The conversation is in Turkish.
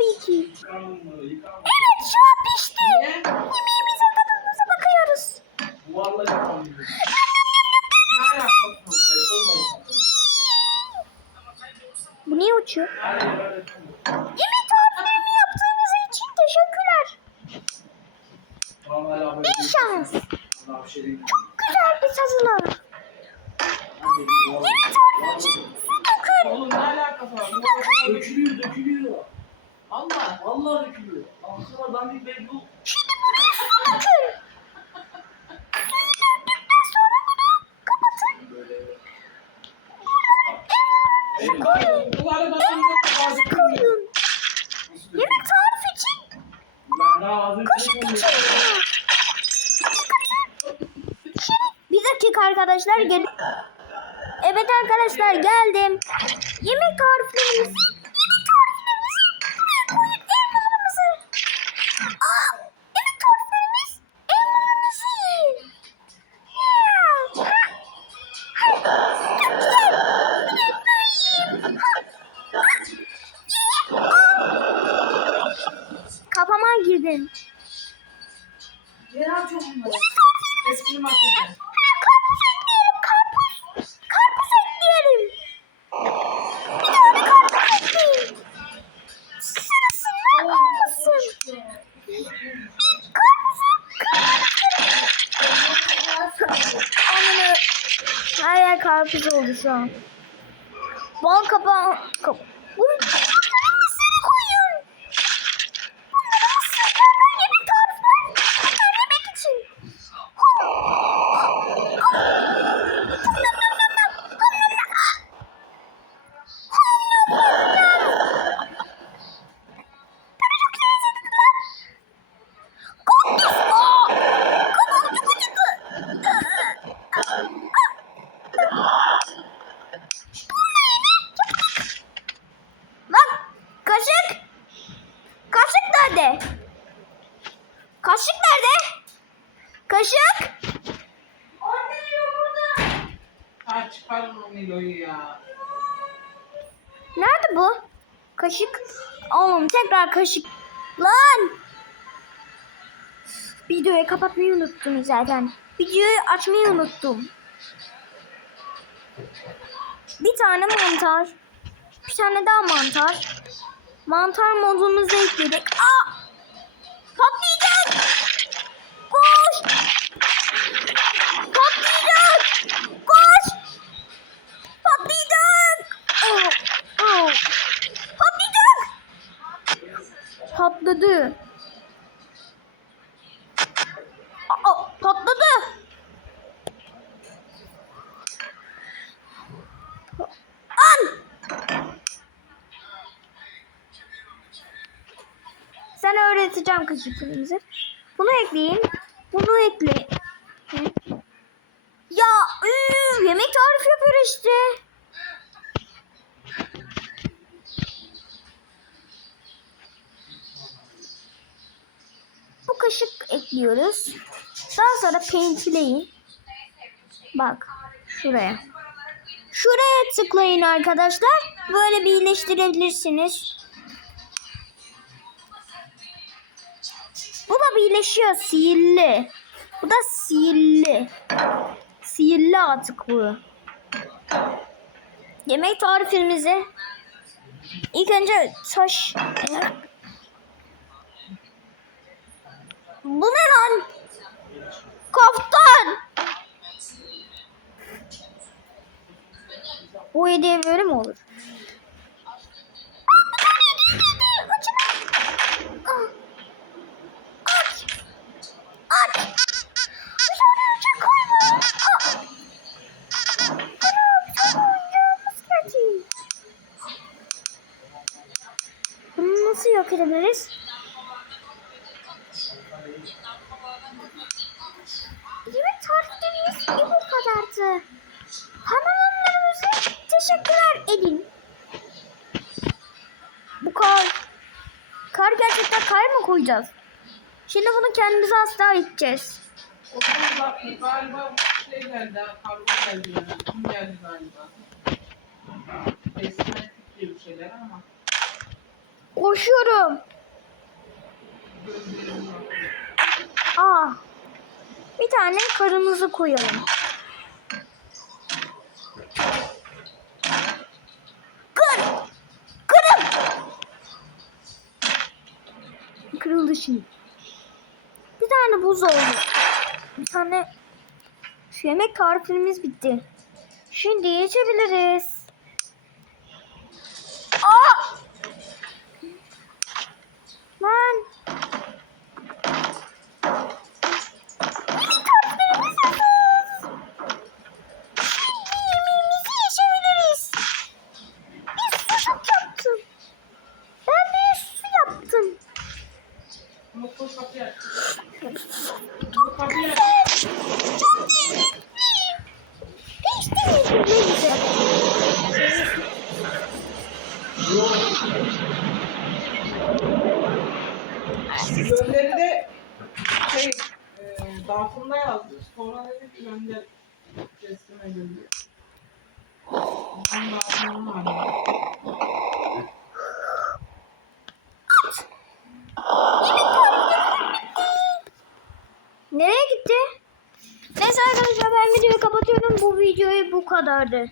tabii ki. Evet şu an pişti. Yemeğimize tadımıza bakıyoruz. Bu niye uçuyor? Yemek tariflerimi yaptığınız için teşekkürler. Bir şans. Çok güzel bir hazırlanır. Yemek tariflerimi Allah. Dökülüyor. Aslında ben bir ben bu Şimdi bunu su dökün. böyle. Bu arada ben yok. Bazı Koyun. Yemek tarifi için kaşık geçirin. Bir dakika arkadaşlar gel. Evet arkadaşlar geldim. Yemek tariflerimizi ekleyin. Sırasından olmasın. Karpuzu kırmızı. Anne her yer karpuz oldu şu an. Bal kapağı. Kap Bunu bunlara mısır koyun. Bunlara mısır koyun. Yemek tarifler. Yemek için. Bak kaşık. Kaşık nerede? Kaşık nerede? Kaşık. Anne burada. Çıkarın o Milo'yu ya. Nerede bu? Kaşık. Oğlum tekrar kaşık. Lan! Videoyu kapatmayı unuttum zaten. Videoyu açmayı unuttum. Bir tane mantar. Bir tane daha mantar. Mantar modumuzu ekledik. Aa! Patlayacak! Koş! Patlayacak! Koş! Patlayacak! Oh, oh. Patlayacak! Patladı. Aa, patladı. An! Sen öğreteceğim kaşıklarımızı. Bunu ekleyin. Bunu. Hı. Ya üü, yemek tarifi yapıyor işte. Bu kaşık ekliyoruz. Daha sonra paintleyin. Bak şuraya. Şuraya tıklayın arkadaşlar. Böyle birleştirebilirsiniz. Bu da birleşiyor sihirli. Bu da sihirli. Sihirli artık bu. Yemek tarifimizi ilk önce taş Bu ne lan? Kaftan. Bu hediye böyle mi olur? Koyacağız? Şimdi bunu kendimize asla içeceğiz. Koşuyorum. Aa. Bir tane karımızı koyalım. Kırıldı şimdi. Bir tane buz oldu. Bir tane şu yemek tarifimiz bitti. Şimdi geçebiliriz. Aa! Lan. Yemek tariflerimiz hazır. Şimdi yemeğimizi yaşayabiliriz. Bir sucuk yaptım. Ben bir su yaptım. Mutlu kapıyı aç. Mutlu kapıyı aç. Çok lezzetli. Hiç de ne güzel. Gönderide şey e, dağıtımda yazdı. Sonra dedi ki gönder teslime gönder. Ben dağıtımını arıyorum. Nereye gitti? Neyse arkadaşlar ben videoyu kapatıyorum. Bu videoyu bu kadardı.